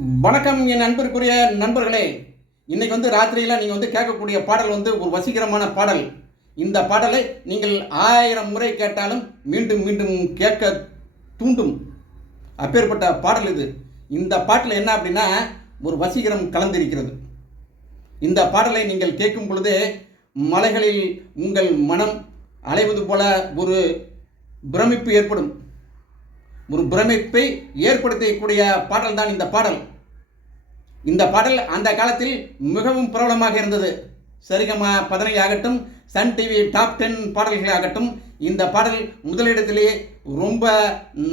வணக்கம் என் அன்பிற்குரிய நண்பர்களே. இன்னைக்கு ராத்திரியில் நீங்கள் கேட்கக்கூடிய பாடல் ஒரு வசீகரமான பாடல். இந்த பாடலை நீங்கள் 1000 முறை கேட்டாலும் மீண்டும் மீண்டும் கேட்க தூண்டும் அப்பேற்பட்ட பாடல் இது. இந்த பாட்டில் என்ன அப்படின்னா ஒரு வசீகரம் கலந்திருக்கிறது. இந்த பாடலை நீங்கள் கேட்கும் பொழுதே மலைகளில் உங்கள் மனம் அலைவது போல ஒரு பிரமிப்பு ஏற்படும். ஒரு பிரமிப்பை ஏற்படுத்தக்கூடிய பாடல் தான் இந்த பாடல். இந்த பாடல் அந்த காலத்தில் மிகவும் பிரபலமாக இருந்தது. சரிகமா 15 ஆகட்டும், சன் டிவி டாப் 10 பாடல்கள் ஆகட்டும், இந்த பாடல் முதலிடத்திலேயே ரொம்ப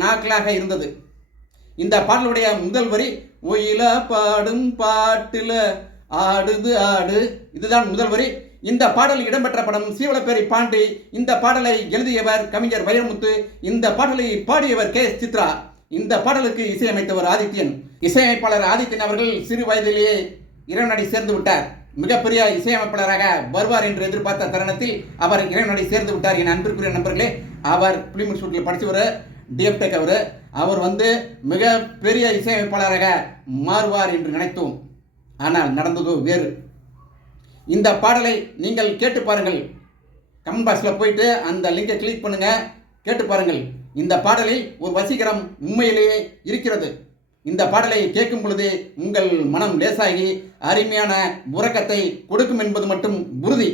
நாட்களாக இருந்தது. இந்த பாடலுடைய முதல் வரி, ஒயில பாடும் பாட்டில் ஆடுது ஆடு, இதுதான் முதல் வரி. இந்த பாடல் இடம்பெற்ற படம் சீவலப்பேரி பாண்டி. இந்த பாடலை எழுதியவர் கவிஞர் வைரமுத்து. இந்த பாடலை பாடியவர் கே. சித்ரா. இந்த பாடலுக்கு இசையமைத்தவர் ஆதித்யன். இசையமைப்பாளர் ஆதித்யன் அவர்கள் சிறு வயதிலேயே இறைவனடி சேர்ந்து விட்டார். மிகப்பெரிய இசையமைப்பாளராக வருவார் என்று எதிர்பார்த்த தருணத்தில் அவர் இறைவனடி சேர்ந்து விட்டார். என் அன்பிற்குரிய நண்பர்களே, அவர் பிலிம் இன்ஸ்டியூட்டில் படித்தவர், டிஎஃப்டெக். அவர் மிக பெரிய இசையமைப்பாளராக மாறுவார் என்று நினைத்தோம். ஆனால் நடந்ததோ வேறு. இந்த பாடலை நீங்கள் கேட்டு பாருங்கள். கமெண்ட் பாக்ஸில் போயிட்டு அந்த லிங்கை கிளிக் பண்ணுங்க, கேட்டு பாருங்கள். இந்த பாடலில் ஒரு வசீகரம் உண்மையிலேயே இருக்கிறது. இந்த பாடலை கேட்கும் பொழுது உங்கள் மனம் லேசாகி அருமையான உறக்கத்தை கொடுக்கும் என்பது மட்டும் உறுதி.